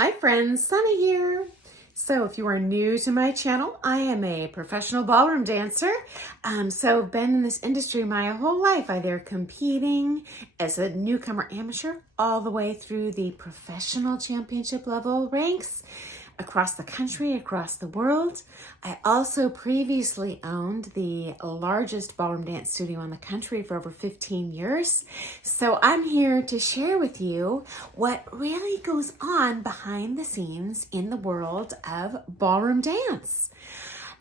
Hi friends, Sunny here. So if you are new to my channel, I am a professional ballroom dancer. So I've been in this industry my whole life, either competing as a newcomer amateur all the way through the professional championship level ranks across the country, across the world. I also previously owned the largest ballroom dance studio in the country for over 15 years. So I'm here to share with you what really goes on behind the scenes in the world of ballroom dance.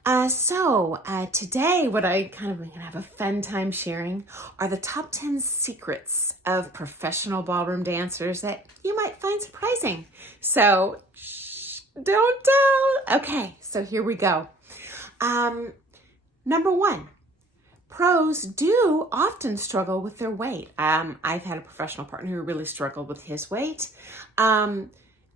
Today, what I kind of going to have a fun time sharing are the top 10 secrets of professional ballroom dancers that you might find surprising. So, don't tell. Okay, so here we go. Number one, pros do often struggle with their weight. I've had a professional partner who really struggled with his weight.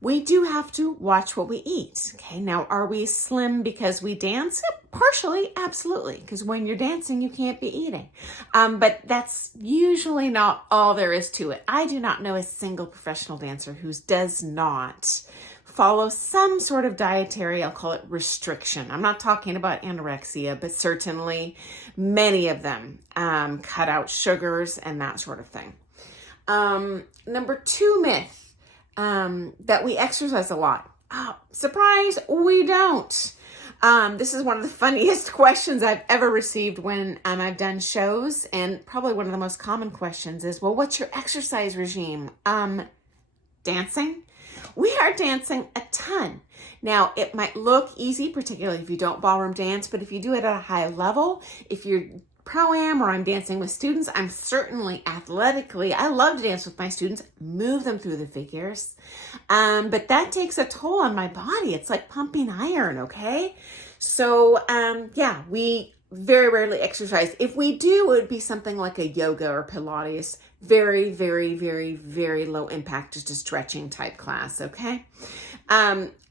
We do have to watch what we eat. Okay, now are we slim because we dance? Partially, absolutely, because when you're dancing, you can't be eating. But that's usually not all there is to it. I do not know a single professional dancer who does not follow some sort of dietary, I'll call it restriction. I'm not talking about anorexia, but certainly many of them cut out sugars and that sort of thing. Number two myth, that we exercise a lot. Surprise, we don't. This is one of the funniest questions I've ever received when I've done shows, and probably one of the most common questions is, well, what's your exercise regime? Dancing. We are dancing a ton. Now, it might look easy, particularly if you don't ballroom dance, but if you do it at a high level, if you're pro-am or I'm dancing with students, I'm certainly athletically, I love to dance with my students, move them through the figures. But that takes a toll on my body. It's like pumping iron, okay? So, we very rarely exercise. If we do, it would be something like a yoga or Pilates. Very, very, very, very low impact, just a stretching type class, okay?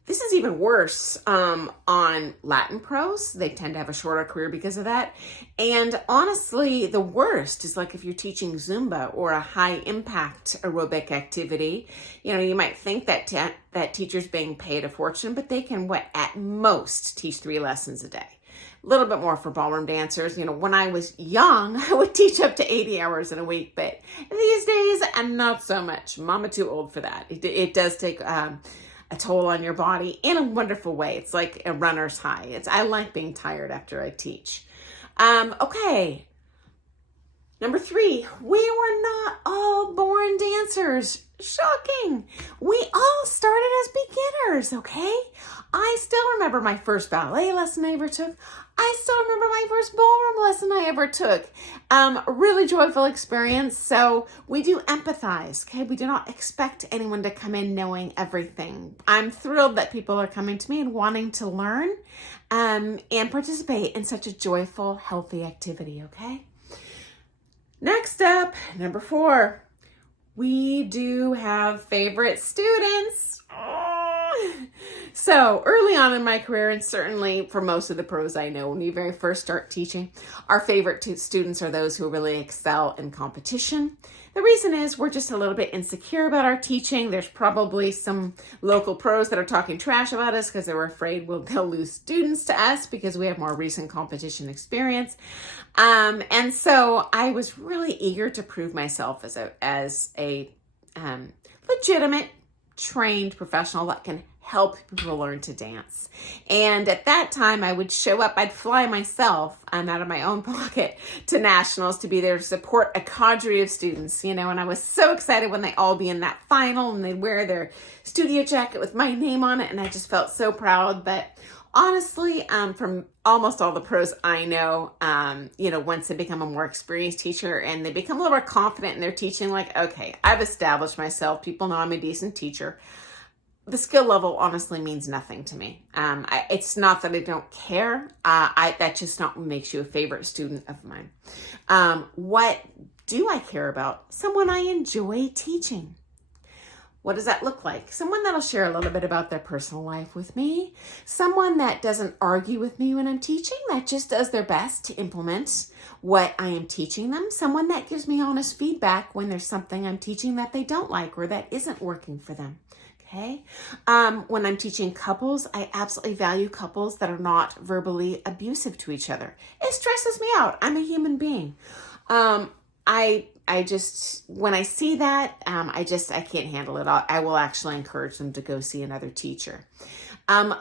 This is even worse on Latin pros. They tend to have a shorter career because of that. And honestly, the worst is like if you're teaching Zumba or a high impact aerobic activity. You know, you might think that that teacher's being paid a fortune, but they can, at most, teach 3 lessons a day. A little bit more for ballroom dancers. You know, when I was young, I would teach up to 80 hours in a week, but these days, I'm not so much. Mama too old for that. It does take a toll on your body in a wonderful way. It's like a runner's high. I like being tired after I teach. Okay. Number 3, we were not all born dancers. Shocking. We all started as beginners, okay? I still remember my first ballet lesson I ever took. I still remember my first ballroom lesson I ever took. Really joyful experience. So we do empathize, okay? We do not expect anyone to come in knowing everything. I'm thrilled that people are coming to me and wanting to learn and participate in such a joyful, healthy activity, okay? Next up, number 4, we do have favorite students. So early on in my career, and certainly for most of the pros I know, when you very first start teaching, our favorite students are those who really excel in competition. The reason is we're just a little bit insecure about our teaching. There's probably some local pros that are talking trash about us because they're afraid they'll lose students to us because we have more recent competition experience. And so I was really eager to prove myself as a legitimate, trained professional that can help people learn to dance. And at that time, I would show up, I'd fly myself out of my own pocket to nationals to be there to support a cadre of students, you know, and I was so excited when they all be in that final and they'd wear their studio jacket with my name on it, and I just felt so proud. But honestly, from almost all the pros I know, once they become a more experienced teacher and they become a little more confident in their teaching, like, okay, I've established myself, people know I'm a decent teacher. The skill level honestly means nothing to me. It's not that I don't care. That just not makes you a favorite student of mine. What do I care about? Someone I enjoy teaching. What does that look like? Someone that'll share a little bit about their personal life with me. Someone that doesn't argue with me when I'm teaching, that just does their best to implement what I am teaching them. Someone that gives me honest feedback when there's something I'm teaching that they don't like or that isn't working for them. okay? When I'm teaching couples, I absolutely value couples that are not verbally abusive to each other. It stresses me out. I'm a human being. I just, when I see that, I can't handle it. I will actually encourage them to go see another teacher.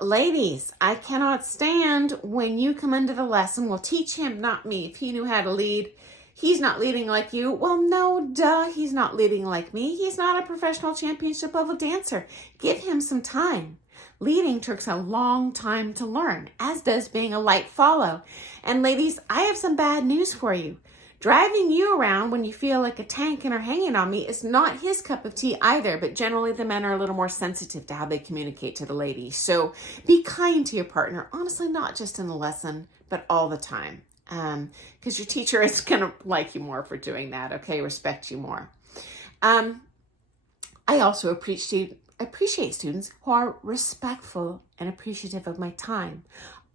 Ladies, I cannot stand when you come into the lesson. Well, teach him, not me. If he knew how to lead, he's not leading like you. Well, no, duh, he's not leading like me. He's not a professional championship level dancer. Give him some time. Leading takes a long time to learn, as does being a light follow. And ladies, I have some bad news for you. Driving you around when you feel like a tank and are hanging on me is not his cup of tea either, but generally the men are a little more sensitive to how they communicate to the ladies. So be kind to your partner, honestly, not just in the lesson, but all the time. Because your teacher is going to like you more for doing that, okay? Respect you more. I also appreciate students who are respectful and appreciative of my time.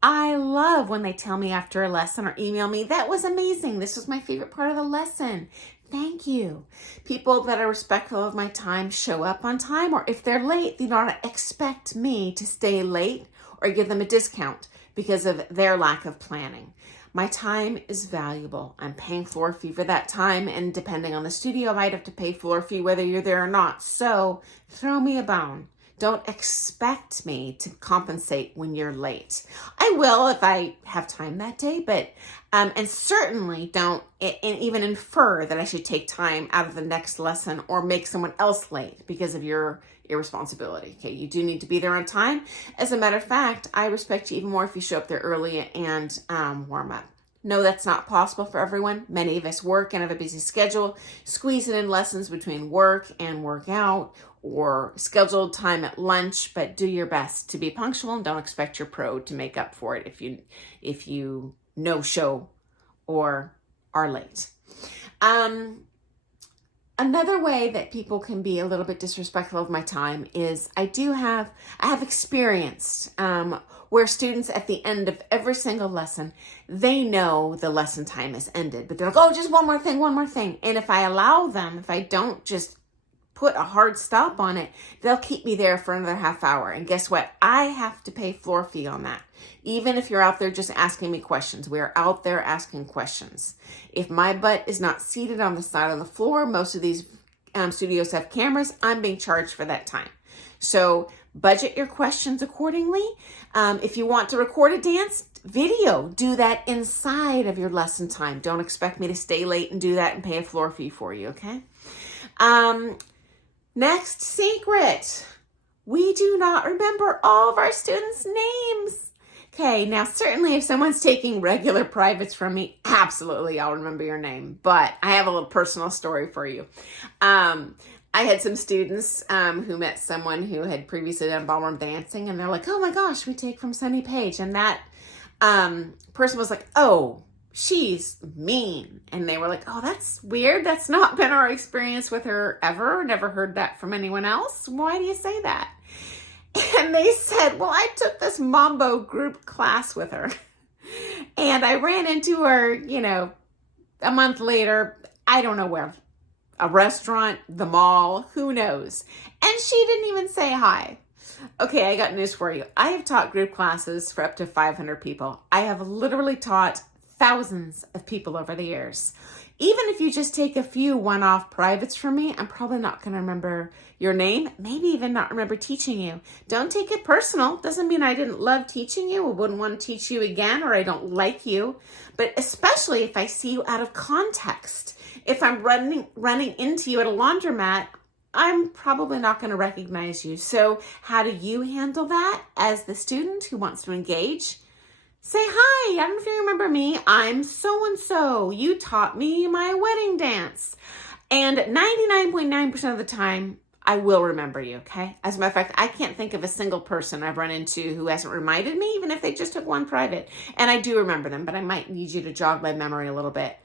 I love when they tell me after a lesson or email me, that was amazing. This was my favorite part of the lesson. Thank you. People that are respectful of my time show up on time, or if they're late, they don't expect me to stay late or give them a discount because of their lack of planning. My time is valuable. I'm paying floor fee for that time, and depending on the studio, I might have to pay floor fee whether you're there or not. So throw me a bone. Don't expect me to compensate when you're late. I will if I have time that day, but and certainly don't even infer that I should take time out of the next lesson or make someone else late because of your irresponsibility. Okay, you do need to be there on time. As a matter of fact, I respect you even more if you show up there early and warm up. No, that's not possible for everyone. Many of us work and have a busy schedule, squeezing in lessons between work and workout or scheduled time at lunch, but do your best to be punctual and don't expect your pro to make up for it if you no show or are late. Another way that people can be a little bit disrespectful of my time is I have experienced where students at the end of every single lesson, they know the lesson time has ended, but they're like, oh, just one more thing. And if I allow them, if I don't just put a hard stop on it, they'll keep me there for another half hour. And guess what? I have to pay floor fee on that. Even if you're out there just asking me questions, we're out there asking questions. If my butt is not seated on the side of the floor, most of these studios have cameras, I'm being charged for that time. So budget your questions accordingly. If you want to record a dance video, do that inside of your lesson time. Don't expect me to stay late and do that and pay a floor fee for you, okay? Next secret. We do not remember all of our students' names. Okay, now certainly if someone's taking regular privates from me, absolutely I'll remember your name. But I have a little personal story for you. I had some students who met someone who had previously done ballroom dancing, and they're like, oh my gosh, we take from Sunny Page. And that person was like, oh, she's mean. And they were like, oh, that's weird. That's not been our experience with her ever. Never heard that from anyone else. Why do you say that? And they said, well, I took this mambo group class with her. And I ran into her, a month later, I don't know where, a restaurant, the mall, who knows? And she didn't even say hi. Okay, I got news for you. I have taught group classes for up to 500 people. I have literally taught thousands of people over the years. Even if you just take a few one-off privates from me, I'm probably not going to remember your name, maybe even not remember teaching you. Don't take it personal. Doesn't mean I didn't love teaching you or wouldn't want to teach you again or I don't like you. But especially if I see you out of context. If I'm running into you at a laundromat, I'm probably not going to recognize you. So how do you handle that as the student who wants to engage? Say, hi, I don't know if you remember me. I'm so-and-so. You taught me my wedding dance. And 99.9% of the time, I will remember you, okay? As a matter of fact, I can't think of a single person I've run into who hasn't reminded me, even if they just took one private. And I do remember them, but I might need you to jog my memory a little bit.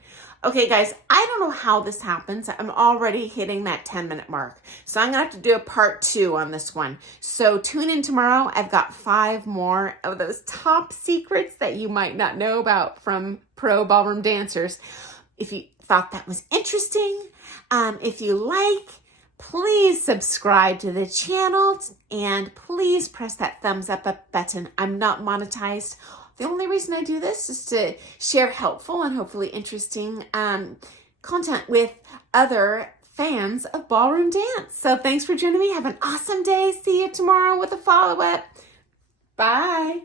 Okay, guys, I don't know how this happens. I'm already hitting that 10-minute mark. So I'm going to have to do a part 2 on this one. So tune in tomorrow. I've got 5 more of those top secrets that you might not know about from pro ballroom dancers. If you thought that was interesting, if you like Please subscribe to the channel and please press that thumbs up button. I'm not monetized. The only reason I do this is to share helpful and hopefully interesting content with other fans of ballroom dance. So thanks for joining me. Have an awesome day. See you tomorrow with a follow-up. Bye.